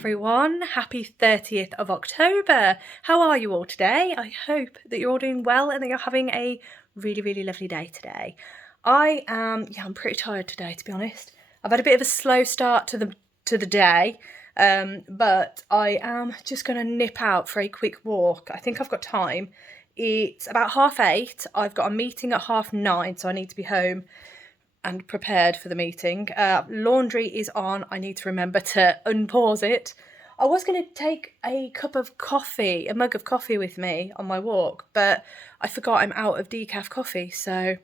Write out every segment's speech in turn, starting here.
everyone, happy 30th of October. How are you all today? I hope that you're all doing well and that you're having a really lovely day today. I'm pretty tired today, to be honest. I've had a bit of a slow start to the day, but I am just going to nip out for a quick walk. I think I've got time. It's about 8:30. I've got a meeting at 9:30, so I need to be home and prepared for the meeting. Laundry is on. I need to remember to unpause it. I was going to take a mug of coffee with me on my walk, but I forgot I'm out of decaf coffee, so I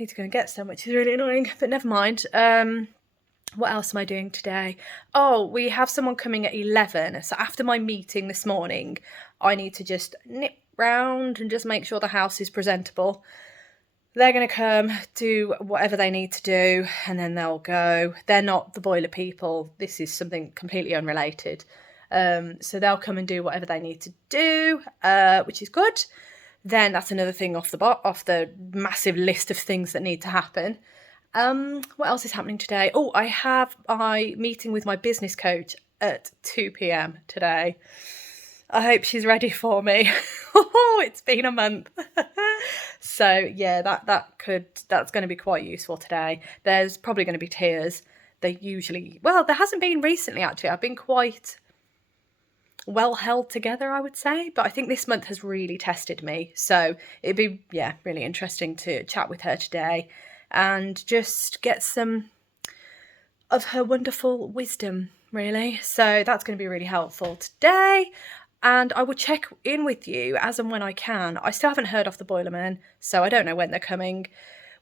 need to go and get some, which is really annoying, but never mind. What else am I doing today? Oh, we have someone coming at 11, so after my meeting this morning, I need to just nip round and just make sure the house is presentable. They're going to come, do whatever they need to do, and then they'll go. They're not the boiler people. This is something completely unrelated. So they'll come and do whatever they need to do, which is good. Then that's another thing off the massive list of things that need to happen. What else is happening today? Oh, I have my meeting with my business coach at 2 p.m. today. I hope she's ready for me. It's been a month. So yeah, that's going to be quite useful today. There's probably going to be tears. There hasn't been recently actually. I've been quite well held together, I would say, but I think this month has really tested me. So it'd be really interesting to chat with her today and just get some of her wonderful wisdom, really. So that's going to be really helpful today. And I will check in with you as and when I can. I still haven't heard off the boilermen, so I don't know when they're coming.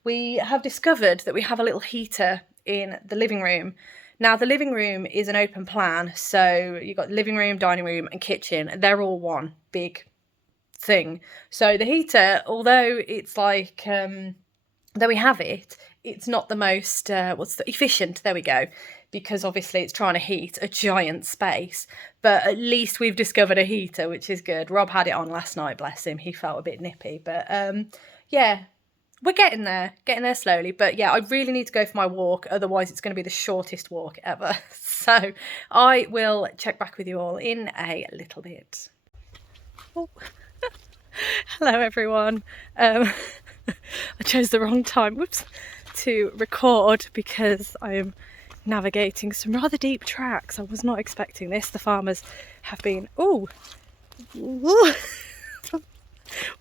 We have discovered that we have a little heater in the living room. Now, the living room is an open plan, so you've got living room, dining room and kitchen. They're all one big thing. So the heater, although it's like, though we have it, it's not the most, efficient, there we go. Because obviously it's trying to heat a giant space, but at least we've discovered a heater, which is good. Rob had it on last night, bless him. He felt a bit nippy, but we're getting there slowly. But yeah, I really need to go for my walk, otherwise it's going to be the shortest walk ever. So I will check back with you all in a little bit. Oh. Hello everyone. I chose the wrong time, to record because I am navigating some rather deep tracks. I was not expecting this. The farmers have been wouldn't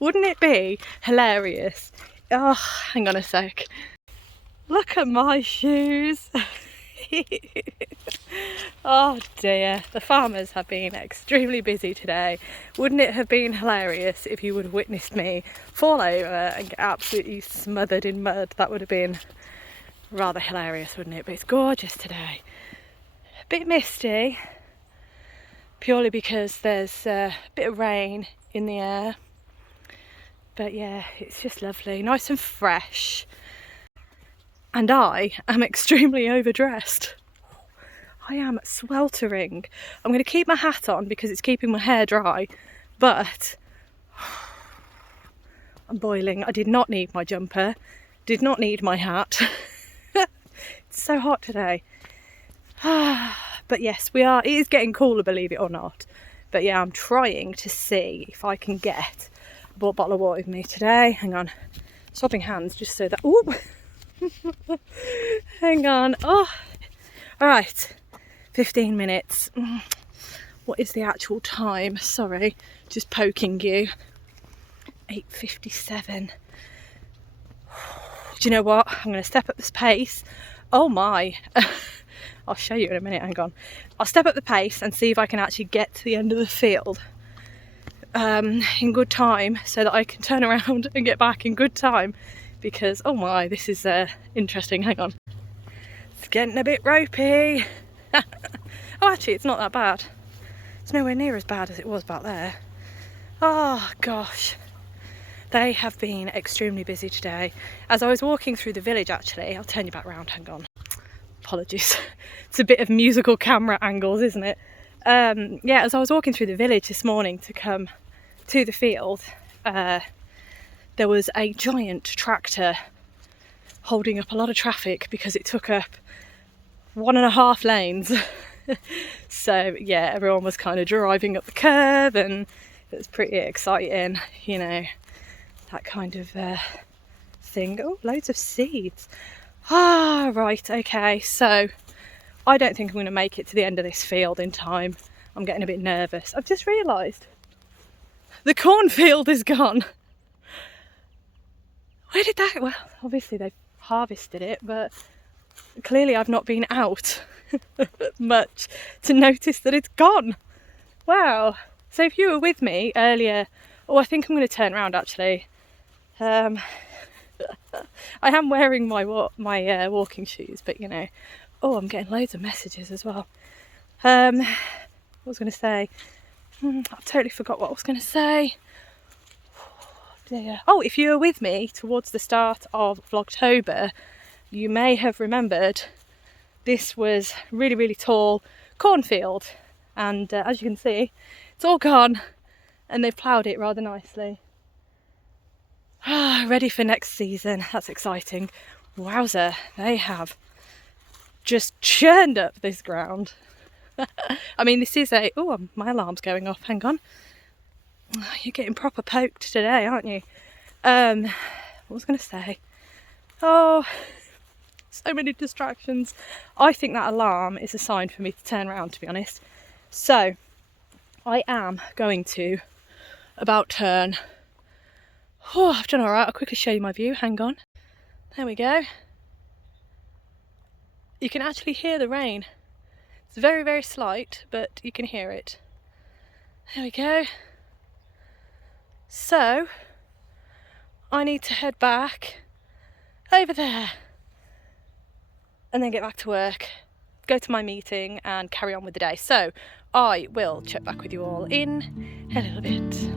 it be hilarious? Oh, hang on a sec. Look at my shoes. Oh dear, the farmers have been extremely busy today. Wouldn't it have been hilarious if you would have witnessed me fall over and get absolutely smothered in mud? That would have been rather hilarious, wouldn't it? But it's gorgeous today. A bit misty, purely because there's a bit of rain in the air. But yeah, it's just lovely, nice and fresh. And I am extremely overdressed. I am sweltering. I'm going to keep my hat on because it's keeping my hair dry, but I'm boiling. I did not need my jumper, did not need my hat. It's so hot today. But yes, it is getting cooler, believe it or not. But yeah, I'm trying to see if I can get a bottle of water with me today. Hang on, swapping hands just so that, hang on. Oh, all right, 15 minutes. What is the actual time? Sorry, just poking you. 8:57. Do you know what? I'm going to step up this pace. Oh my. I'll show you in a minute, hang on. I'll step up the pace and see if I can actually get to the end of the field in good time so that I can turn around and get back in good time, because oh my, this is interesting. Hang on. It's getting a bit ropey. Oh, actually it's not that bad. It's nowhere near as bad as it was back there. Oh gosh. They have been extremely busy today. As I was walking through the village, actually, I'll turn you back round, hang on. Apologies. It's a bit of musical camera angles, isn't it? As I was walking through the village this morning to come to the field, there was a giant tractor holding up a lot of traffic because it took up 1.5 lanes So yeah, everyone was kind of driving up the curb, and it was pretty exciting, you know, that kind of thing. Oh, loads of seeds. Ah, right, okay, so I don't think I'm going to make it to the end of this field in time. I'm getting a bit nervous. I've just realised the cornfield is gone. Where did that... Well, obviously they've harvested it, but clearly I've not been out much to notice that it's gone. Wow. So if you were with me earlier... Oh, I think I'm going to turn around actually. I am wearing my walking shoes, but you know... Oh, I'm getting loads of messages as well. What was I going to say? I've totally forgot what I was going to say. Dear. Oh, if you were with me towards the start of Vlogtober, you may have remembered this was really, really tall cornfield. And as you can see, it's all gone and they've ploughed it rather nicely. Ready for next season. That's exciting. Wowzer, they have just churned up this ground. I mean, this is a... Oh, my alarm's going off. Hang on. You're getting proper poked today, aren't you? What was I going to say? Oh, so many distractions. I think that alarm is a sign for me to turn around, to be honest. So, I am going to about turn. Oh, I've done all right. I'll quickly show you my view. Hang on. There we go. You can actually hear the rain. It's very, very slight, but you can hear it. There we go. So, I need to head back over there and then get back to work, go to my meeting and carry on with the day. So, I will check back with you all in a little bit.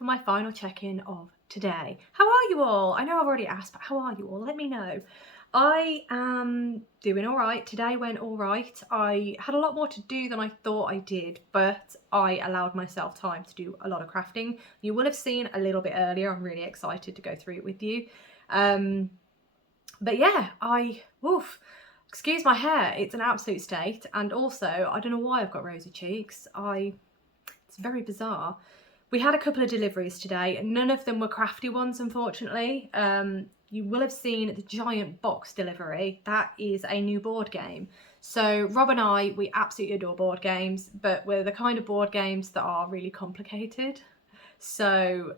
My final check-in of today. How are you all? I know I've already asked, but how are you all? Let me know. I am doing all right. Today went all right. I had a lot more to do than I thought I did, but I allowed myself time to do a lot of crafting. You will have seen a little bit earlier. I'm really excited to go through it with you. But yeah, excuse my hair. It's an absolute state. And also, I don't know why I've got rosy cheeks. It's very bizarre. We had a couple of deliveries today, and none of them were crafty ones, unfortunately. You will have seen the giant box delivery. That is a new board game. So Rob and I, we absolutely adore board games, but we're the kind of board games that are really complicated. So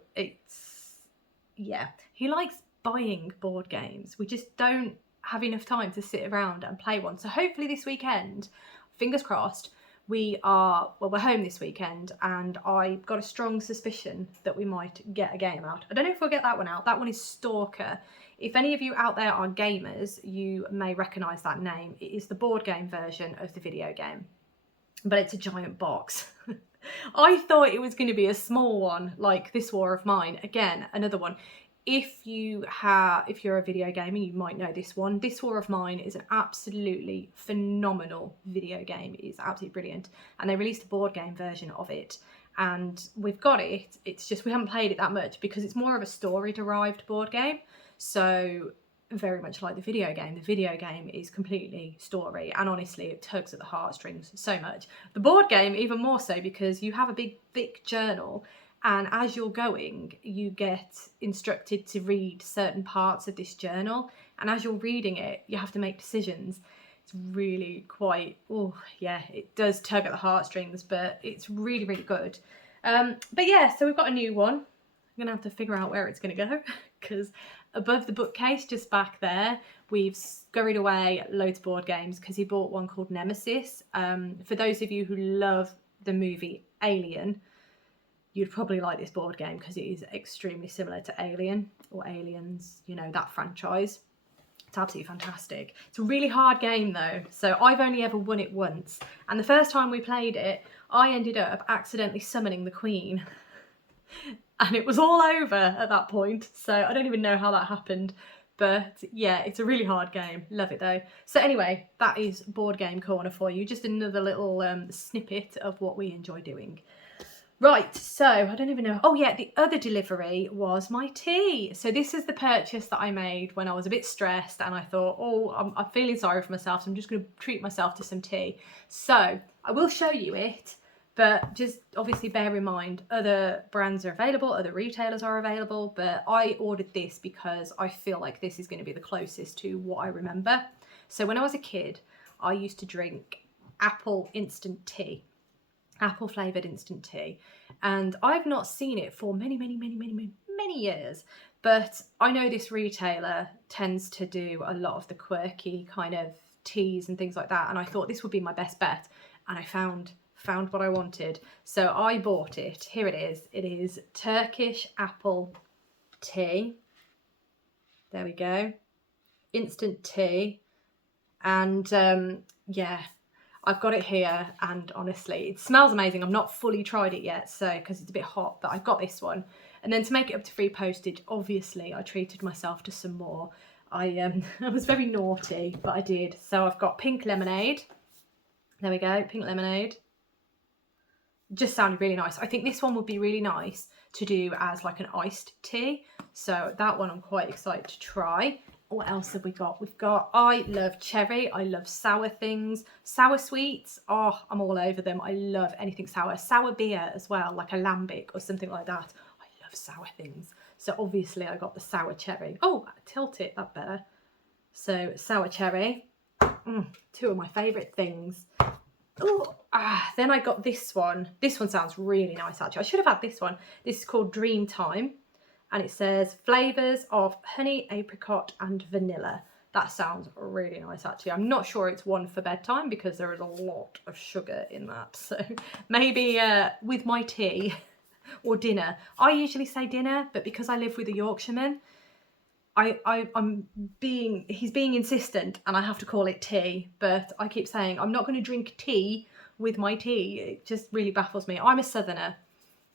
yeah, he likes buying board games. We just don't have enough time to sit around and play one. So hopefully this weekend, fingers crossed, we're home this weekend, and I got a strong suspicion that we might get a game out. I don't know if we'll get that one out. That one is Stalker. If any of you out there are gamers, you may recognise that name. It is the board game version of the video game, but it's a giant box. I thought it was going to be a small one like This War of Mine. Again, another one. If you're a video gamer, you might know this one. This War of Mine is an absolutely phenomenal video game. It is absolutely brilliant. And they released a board game version of it. And we've got it. It's just we haven't played it that much because it's more of a story-derived board game. So very much like the video game. The video game is completely story, and honestly it tugs at the heartstrings so much. The board game even more so, because you have a big thick journal, and as you're going you get instructed to read certain parts of this journal, and as you're reading it you have to make decisions. It's really quite, oh yeah, it does tug at the heartstrings, but it's really, really good. But yeah, so we've got a new one. I'm gonna have to figure out where it's gonna go, because above the bookcase just back there we've scurried away loads of board games, because he bought one called Nemesis. For those of you who love the movie Alien, you'd probably like this board game because it is extremely similar to Alien, or Aliens, you know, that franchise. It's absolutely fantastic. It's a really hard game though, so I've only ever won it once, and the first time we played it I ended up accidentally summoning the Queen and it was all over at that point, so I don't even know how that happened. But yeah, it's a really hard game. Love it though. So anyway, that is Board Game Corner for you. Just another little snippet of what we enjoy doing. Right, so I don't even know. Oh yeah, the other delivery was my tea. So this is the purchase that I made when I was a bit stressed, and I thought, oh, I'm feeling sorry for myself, so I'm just going to treat myself to some tea. So I will show you it, but just obviously bear in mind other brands are available, other retailers are available, but I ordered this because I feel like this is going to be the closest to what I remember. So when I was a kid, I used to drink apple instant tea. Apple flavoured instant tea, and I've not seen it for many years, but I know this retailer tends to do a lot of the quirky kind of teas and things like that, and I thought this would be my best bet, and I found what I wanted, so I bought it. Here it is Turkish apple tea. There we go, instant tea. And yeah, I've got it here, and honestly it smells amazing. I've not fully tried it yet, so because it's a bit hot, but I've got this one. And then to make it up to free postage, obviously I treated myself to some more. I was very naughty, but I did. So I've got pink lemonade. There we go, pink lemonade. Just sounded really nice. I think this one would be really nice to do as like an iced tea, so that one I'm quite excited to try. What else have we got? We've got, I love cherry, I love sour things, sour sweets, oh, I'm all over them. I love anything sour. Sour beer as well, like a lambic or something like that. I love sour things. So obviously I got the sour cherry. Oh, tilt it, that better. So sour cherry, two of my favourite things. Oh, then I got this one. This one sounds really nice actually. I should have had this one. This is called Dream Time. And it says flavours of honey, apricot and vanilla. That sounds really nice actually. I'm not sure it's one for bedtime because there is a lot of sugar in that. So maybe with my tea or dinner. I usually say dinner, but because I live with a Yorkshireman, he's being insistent and I have to call it tea. But I keep saying I'm not going to drink tea with my tea. It just really baffles me. I'm a southerner.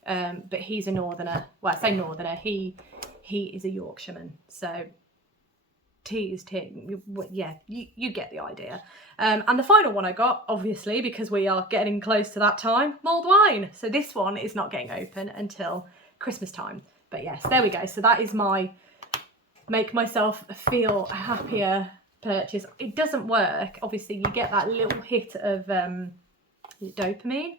But he's a northerner. Well, I say northerner, he is a Yorkshireman, so tea is tea. Yeah, you get the idea. And the final one I got, obviously, because we are getting close to that time, mulled wine. So this one is not getting open until Christmas time. But yes, there we go. So that is my make myself feel happier purchase. It doesn't work. Obviously, you get that little hit of dopamine.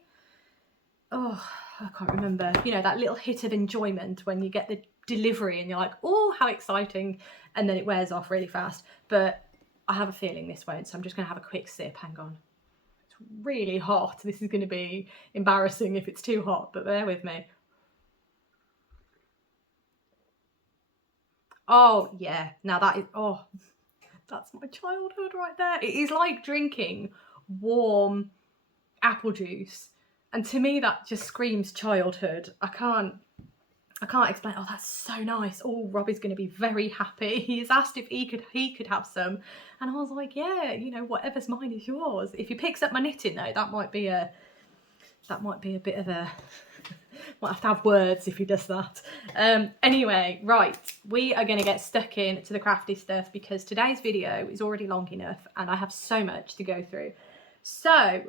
Oh, I can't remember, you know, that little hit of enjoyment when you get the delivery and you're like, oh, how exciting, and then it wears off really fast. But I have a feeling this won't, so I'm just going to have a quick sip. Hang on. It's really hot. This is going to be embarrassing if it's too hot, but bear with me. Oh yeah, now that is, oh, that's my childhood right there. It is like drinking warm apple juice, and to me that just screams childhood. I can't explain. Oh, that's so nice. Oh, Robbie's going to be very happy. He's asked if he could have some, and I was like, yeah, you know, whatever's mine is yours. If he picks up my knitting though, that might be a bit of a might have to have words if he does that. Anyway, right, we are going to get stuck in to the crafty stuff because today's video is already long enough and I have so much to go through. So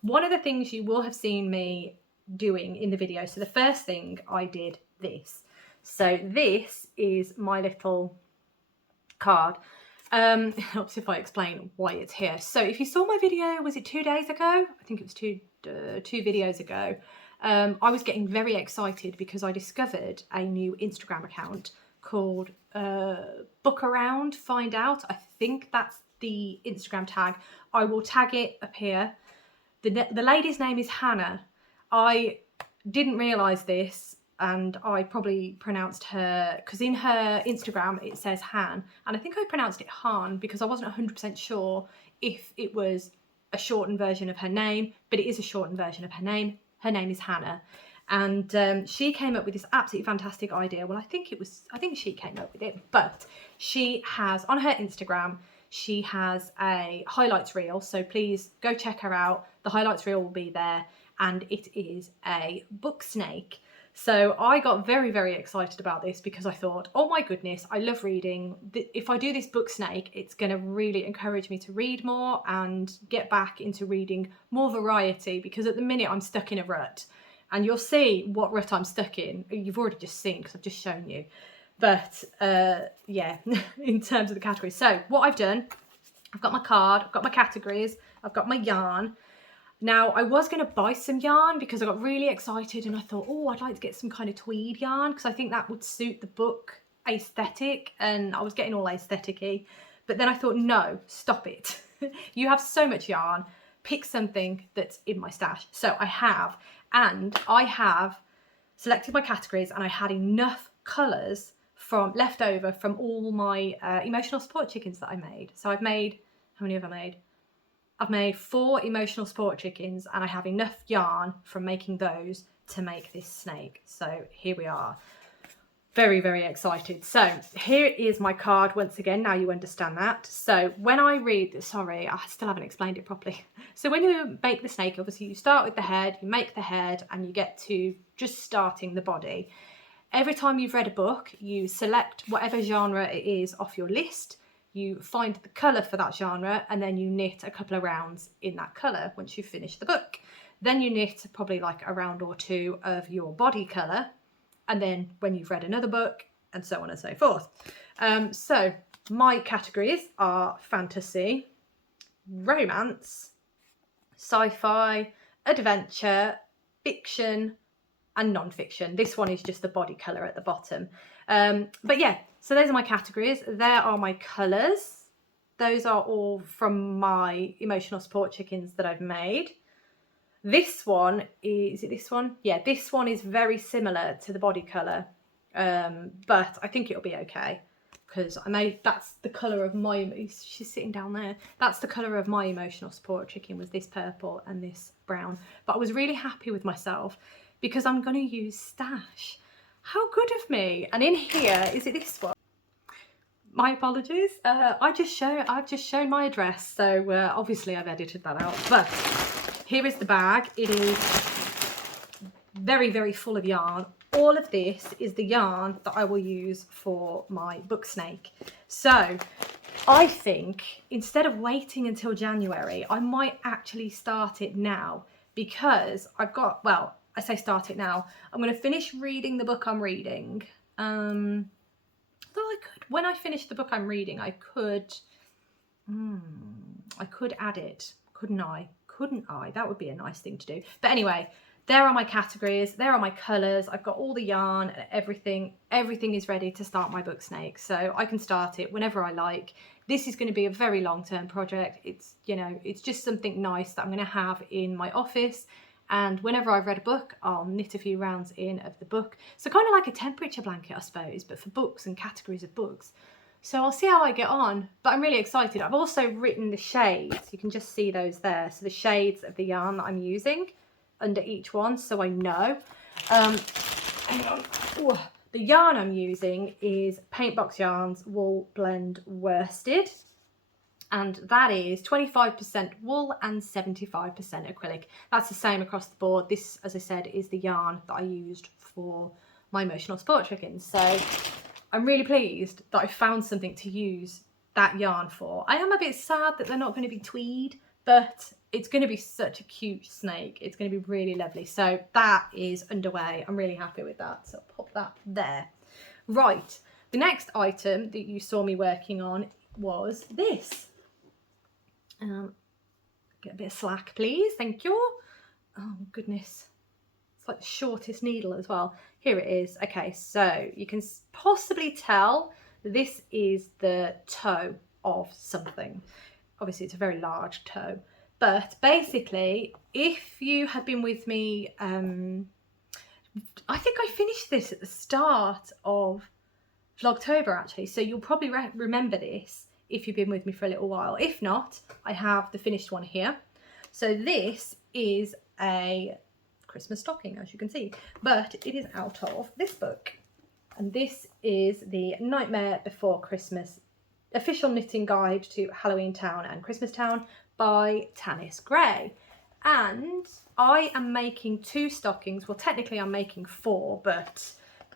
one of the things you will have seen me doing in the video, so the first thing I did this. So this is my little card. Helps if I explain why it's here. So if you saw my video, was it 2 days ago? I think it was two videos ago. I was getting very excited because I discovered a new Instagram account called Book Around Find Out. I think that's the Instagram tag. I will tag it up here. The lady's name is Hannah. I didn't realise this, and I probably pronounced her, because in her Instagram it says Han, and I think I pronounced it Han because I wasn't 100% sure if it was a shortened version of her name, but it is a shortened version of her name. Her name is Hannah, and she came up with this absolutely fantastic idea. Well, I think she came up with it, but she has, on her Instagram, she has a highlights reel, so please go check her out. The highlights reel will be there, and it is a book snake. So I got very, very excited about this because I thought, oh my goodness, I love reading. If I do this book snake, it's going to really encourage me to read more and get back into reading more variety, because at the minute I'm stuck in a rut, and you'll see what rut I'm stuck in. You've already just seen because I've just shown you. But yeah, in terms of the categories. So what I've done, I've got my card, I've got my categories, I've got my yarn. Now, I was going to buy some yarn because I got really excited and I thought, oh, I'd like to get some kind of tweed yarn because I think that would suit the book aesthetic, and I was getting all aesthetic-y. But then I thought, no, stop it. You have so much yarn. Pick something that's in my stash. So I have selected my categories, and I had enough colours left over from all my emotional support chickens that I made. So I've made, how many have I made? I've made 4 emotional sport chickens, and I have enough yarn from making those to make this snake. So here we are. Very, very excited. So here is my card once again. Now you understand that. So when I read, sorry, I still haven't explained it properly. So when you make the snake, obviously you start with the head, you make the head, and you get to just starting the body. Every time you've read a book, you select whatever genre it is off your list. You find the colour for that genre, and then you knit a couple of rounds in that colour once you've finished the book. Then you knit probably like a round or 2 of your body colour, and then when you've read another book, and so on and so forth. So my categories are fantasy, romance, sci-fi, adventure, fiction, and non-fiction. This one is just the body colour at the bottom. But yeah, so those are my categories. There are my colours. Those are all from my emotional support chickens that I've made. This one, is it this one? Yeah, this one is very similar to the body colour, but I think it'll be okay because that's the colour of my, she's sitting down there. That's the colour of my emotional support chicken, was this purple and this brown. But I was really happy with myself because I'm going to use stash. How good of me. And in here, is it this one? My apologies. I've just shown my address, so obviously I've edited that out. But here is the bag. It is very, very full of yarn. All of this is the yarn that I will use for my book snake. So I think instead of waiting until January, I might actually start it now, because I've got, well, I say start it now. I'm going to finish reading the book I'm reading. Though I could, when I finish the book I'm reading, I could add it, couldn't I? Couldn't I? That would be a nice thing to do. But anyway, there are my categories. There are my colours. I've got all the yarn and everything. Everything is ready to start my book snake. So I can start it whenever I like. This is going to be a very long-term project. It's, you know, it's just something nice that I'm going to have in my office. and whenever I've read a book, I'll knit a few rounds in of the book. So kind of like a temperature blanket, I suppose, but for books and categories of books. So I'll see how I get on, but I'm really excited. I've also written the shades. You can just see those there. So the shades of the yarn that I'm using under each one, so I know. Hang on. Ooh. The yarn I'm using is Paintbox Yarns Wool Blend Worsted, and that is 25% wool and 75% acrylic. That's the same across the board. This, as I said, is the yarn that I used for my emotional sport chickens. So I'm really pleased that I found something to use that yarn for. I am a bit sad that they're not going to be tweed, but it's going to be such a cute snake. It's going to be really lovely. So that is underway. I'm really happy with that. So I'll pop that there. Right. The next item that you saw me working on was this. Get a bit of slack, please. Thank you. Oh, goodness. It's like the shortest needle as well. Here it is. Okay, so you can possibly tell this is the toe of something. Obviously, it's a very large toe. But basically, if you had been with me, I think I finished this at the start of Vlogtober, actually. So you'll probably remember this if you've been with me for a little while. If not, I have the finished one here. So this is a Christmas stocking, as you can see, but it is out of this book. And this is the Nightmare Before Christmas Official Knitting Guide to Halloween Town and Christmas Town by Tanis Gray. And I am making 2 stockings. Well, technically I'm making 4, but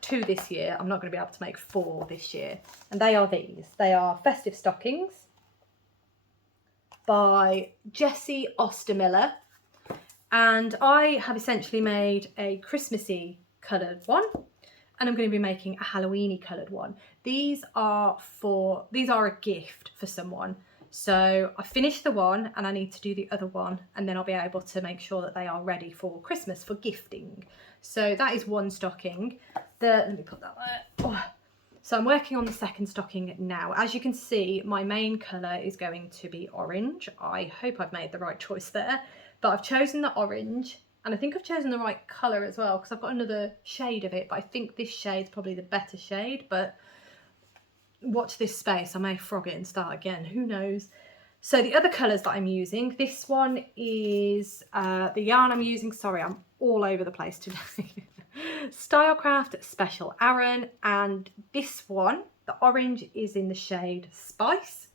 2 this year. I'm not going to be able to make 4 this year. And they are these. They are Festive Stockings by Jessie Ostermiller. And I have essentially made a Christmassy coloured one, and I'm going to be making a Halloweeny coloured one. These are a gift for someone. So I finished the one and I need to do the other one, and then I'll be able to make sure that they are ready for Christmas, for gifting. So that is one stocking. Let me put that there. Oh. So I'm working on the second stocking now. As you can see, my main colour is going to be orange. I hope I've made the right choice there. But I've chosen the orange, and I think I've chosen the right colour as well, because I've got another shade of it, but I think this shade's probably the better shade. But watch this space. I may frog it and start again. Who knows? So the other colours that I'm using, this one is the yarn I'm using. Sorry, I'm all over the place today. Stylecraft Special Aran, and this one, the orange, is in the shade Spice.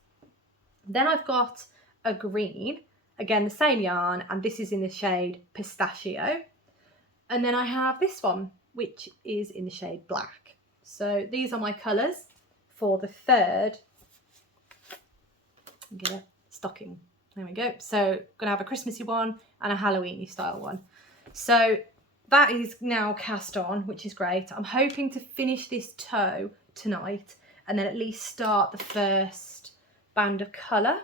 Then I've got a green, again the same yarn, and this is in the shade Pistachio. And then I have this one, which is in the shade Black. So these are my colours for the third stocking. There we go. So gonna have a Christmassy one and a Halloweeny style one. So that is now cast on, which is great. I'm hoping to finish this toe tonight and then at least start the first band of colour.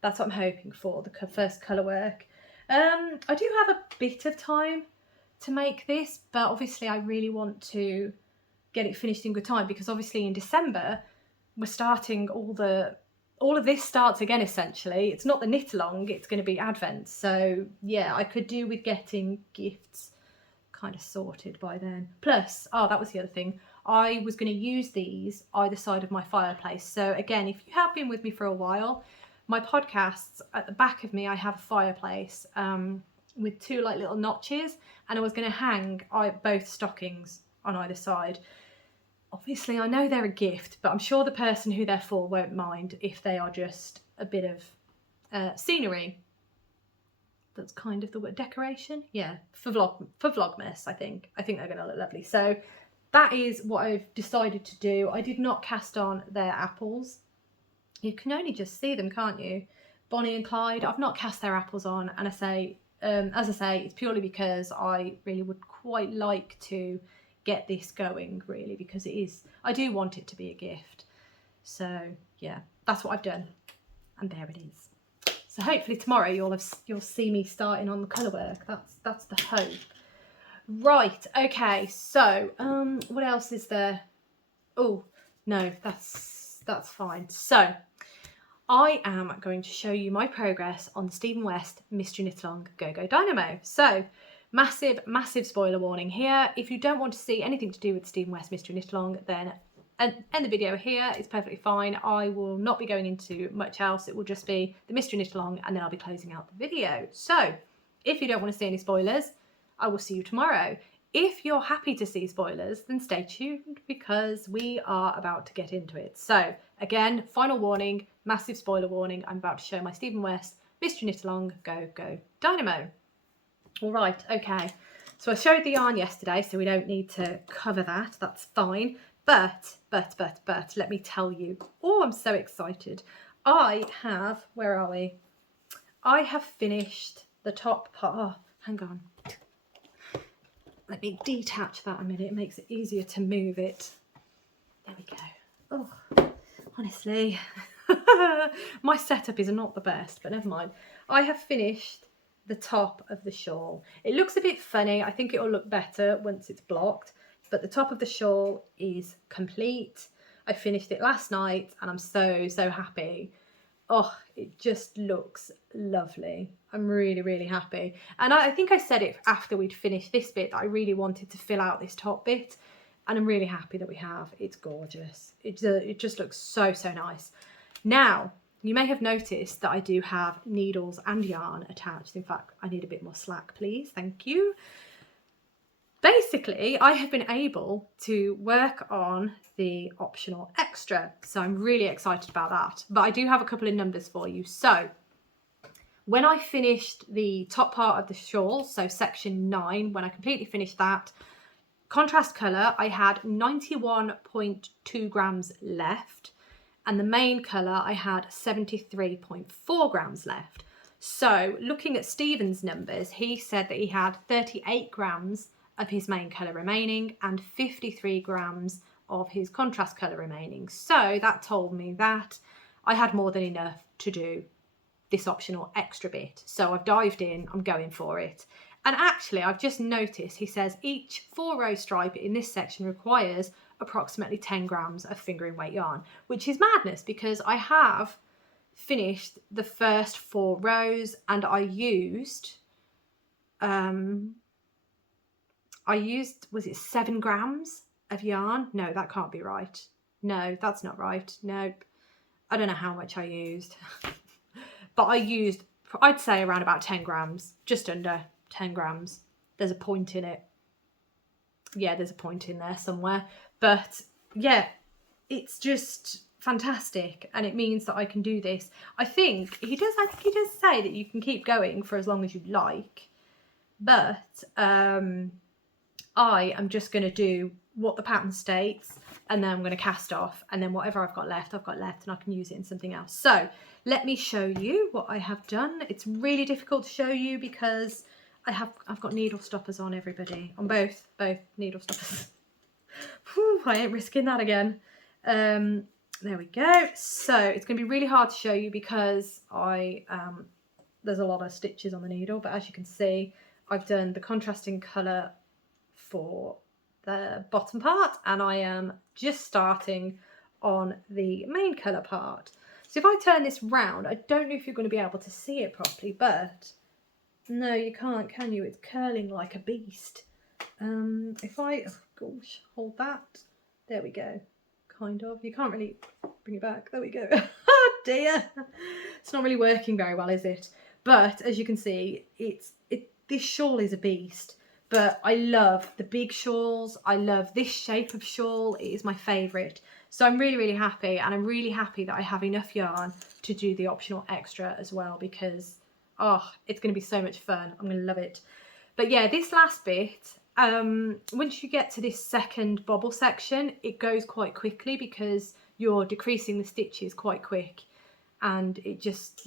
That's what I'm hoping for, the first colour work. I do have a bit of time to make this, but obviously I really want to get it finished in good time, because obviously in December we're starting all of this starts again, essentially. It's not the knit along, it's going to be Advent. So yeah, I could do with getting gifts kind of sorted by then. Plus, oh, that was the other thing, I was going to use these either side of my fireplace. So again, if you have been with me for a while, my podcasts, at the back of me I have a fireplace with 2 like little notches, and I was going to hang both stockings on either side. Obviously I know they're a gift, but I'm sure the person who they're for won't mind if they are just a bit of scenery. That's kind of the word, decoration. Yeah, for Vlogmas, I think they're going to look lovely. So that is what I've decided to do. I did not cast on their apples. You can only just see them, can't you? Bonnie and Clyde, I've not cast their apples on, and as I say, it's purely because I really would quite like to get this going, really, because I do want it to be a gift. So yeah, that's what I've done, and there it is. So hopefully tomorrow you'll see me starting on the colour work. That's the hope. Right, okay, so what else is there? Oh no, that's fine. So I am going to show you my progress on the Stephen West Mystery Knit Along Go Go Dynamo. So massive spoiler warning here. If you don't want to see anything to do with Stephen West Mystery Knit Along, then end the video here. It's perfectly fine. I will not be going into much else. It will just be the Mystery Knit Along, and then I'll be closing out the video. So if you don't want to see any spoilers, I will see you tomorrow. If you're happy to see spoilers, then stay tuned because we are about to get into it. So again, final warning, massive spoiler warning. I'm about to show my Stephen West Mystery Knit Along Go Go Dynamo. All right, okay. So I showed the yarn yesterday, so we don't need to cover that. That's fine. But let me tell you. Oh, I'm so excited. I have, where are we? I have finished the top part. Oh, hang on. Let me detach that a minute. It makes it easier to move it. There we go. Oh, honestly, my setup is not the best, but never mind. I have finished the top of the shawl. It looks a bit funny. I think it will look better once it's blocked, but the top of the shawl is complete. I finished it last night and I'm so happy. Oh, it just looks lovely. I'm really happy. And I think I said it after we'd finished this bit that I really wanted to fill out this top bit, and I'm really happy that we have. It's gorgeous. It just looks so nice. Now, you may have noticed that I do have needles and yarn attached. In fact, I need a bit more slack, please. Thank you. Basically, I have been able to work on the optional extra, so I'm really excited about that. But I do have a couple of numbers for you. So when I finished the top part of the shawl, so section 9, when I completely finished that, contrast colour, I had 91.2 grams left, and the main colour I had 73.4 grams left. So looking at Stephen's numbers, he said that he had 38 grams of his main colour remaining and 53 grams of his contrast colour remaining. So that told me that I had more than enough to do this optional extra bit. So I've dived in, I'm going for it. And actually I've just noticed he says each 4-row stripe in this section requires approximately 10 grams of fingering weight yarn, which is madness because I have finished the first 4 rows and I used was it 7 grams of yarn? No, that can't be right. No, that's not right. Nope. I don't know how much I used. But I used, I'd say around about 10 grams, just under 10 grams. There's a point in it. Yeah, there's a point in there somewhere. But yeah, it's just fantastic. And it means that I can do this. I think he does say that you can keep going for as long as you'd like. But I am just going to do what the pattern states, and then I'm going to cast off, and then whatever I've got left, and I can use it in something else. So let me show you what I have done. It's really difficult to show you because I've got needle stoppers on, everybody, on both needle stoppers. Whew, I ain't risking that again. There we go. So it's going to be really hard to show you because there's a lot of stitches on the needle, but as you can see, I've done the contrasting colour for the bottom part, and I am just starting on the main colour part. So if I turn this round, I don't know if you're going to be able to see it properly, but no, you can't, can you? It's curling like a beast. If I, oh gosh, hold that. There we go. Kind of. You can't really bring it back. There we go. Oh dear. It's not really working very well, is it? But as you can see, this shawl is a beast. But I love the big shawls. I love this shape of shawl. It is my favourite. So I'm really happy, and I'm really happy that I have enough yarn to do the optional extra as well, because oh, it's going to be so much fun. I'm going to love it. But yeah, this last bit, once you get to this second bobble section, it goes quite quickly because you're decreasing the stitches quite quick, and it just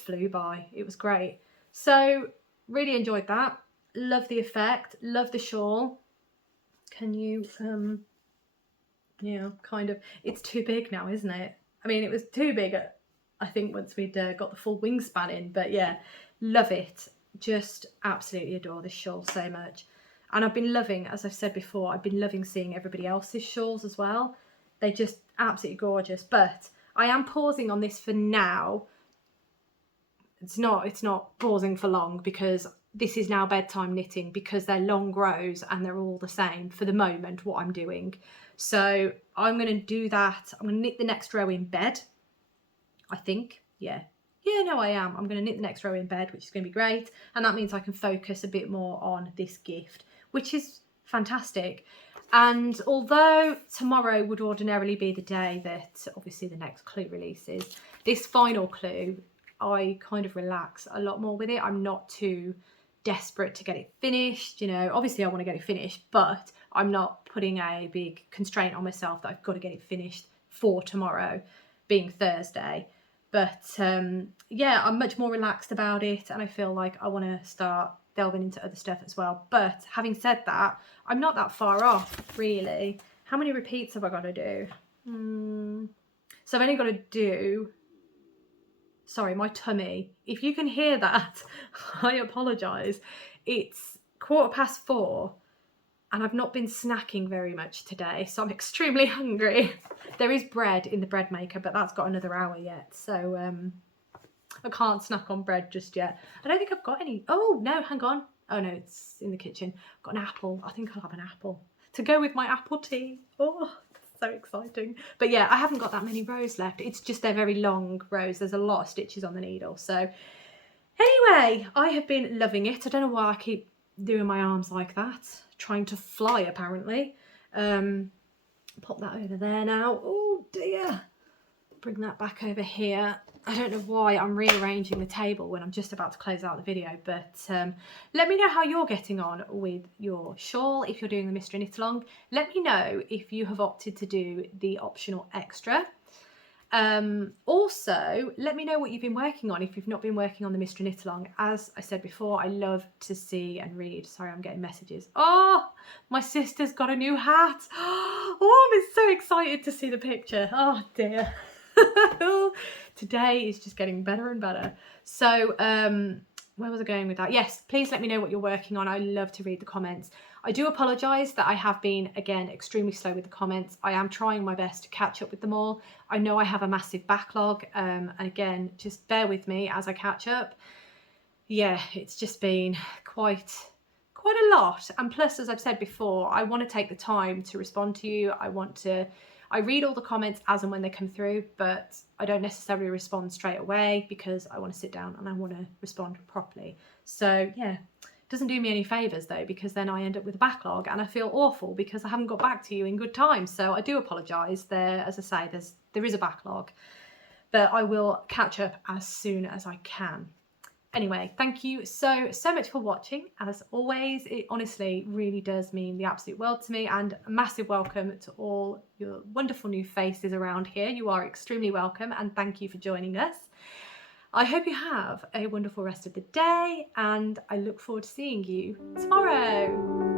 flew by. It was great. So really enjoyed that. Love the effect, love the shawl. Can you, yeah, kind of, it's too big now, isn't it? I mean, it was too big, I think, once we'd got the full wingspan in, but yeah, love it. Just absolutely adore this shawl so much. And I've been loving, as I've said before, I've been loving seeing everybody else's shawls as well. They're just absolutely gorgeous, but I am pausing on this for now. It's not pausing for long because this is now bedtime knitting because they're long rows and they're all the same for the moment, what I'm doing. So I'm going to do that. I'm going to knit the next row in bed, I think. Yeah, no, I am. I'm going to knit the next row in bed, which is going to be great. And that means I can focus a bit more on this gift, which is fantastic. And although tomorrow would ordinarily be the day that obviously the next clue releases, this final clue, I kind of relax a lot more with it. I'm not too desperate to get it finished. You know, obviously I want to get it finished, but I'm not putting a big constraint on myself that I've got to get it finished for tomorrow being Thursday. But yeah, I'm much more relaxed about it, and I feel like I want to start delving into other stuff as well. But having said that, I'm not that far off, really. How many repeats have I got to do? So I've only got to do, sorry, my tummy, if you can hear that, I apologise. It's 4:15 and I've not been snacking very much today, so I'm extremely hungry. There is bread in the bread maker, but that's got another hour yet, so I can't snack on bread just yet. I don't think I've got any. Oh no, hang on. Oh no, it's in the kitchen. I've got an apple. I think I'll have an apple to go with my apple tea. Oh, so exciting. But yeah, I haven't got that many rows left. It's just they're very long rows. There's a lot of stitches on the needle. So anyway, I have been loving it. I don't know why I keep doing my arms like that, trying to fly apparently. Pop that over there now. Oh dear. Bring that back over here. I don't know why I'm rearranging the table when I'm just about to close out the video, but let me know how you're getting on with your shawl if you're doing the Mr. Knit Along. Let me know if you have opted to do the optional extra. Also, let me know what you've been working on if you've not been working on the Mr. Knit Along. As I said before, I love to see and read. Sorry, I'm getting messages. Oh, my sister's got a new hat. Oh, I'm so excited to see the picture. Oh dear. Today is just getting better and better. So where was I going with that? Yes, please let me know what you're working on. I love to read the comments. I do apologise that I have been, again, extremely slow with the comments. I am trying my best to catch up with them all. I know I have a massive backlog, and again, just bear with me as I catch up. Yeah, it's just been quite a lot. And plus, as I've said before, I want to take the time to respond to you. I read all the comments as and when they come through, but I don't necessarily respond straight away because I want to sit down and I want to respond properly. So yeah, it doesn't do me any favours though, because then I end up with a backlog and I feel awful because I haven't got back to you in good time. So I do apologise. There, as I say, there is a backlog, but I will catch up as soon as I can. Anyway, thank you so much for watching. As always, it honestly really does mean the absolute world to me, and a massive welcome to all your wonderful new faces around here. You are extremely welcome, and thank you for joining us. I hope you have a wonderful rest of the day, and I look forward to seeing you tomorrow.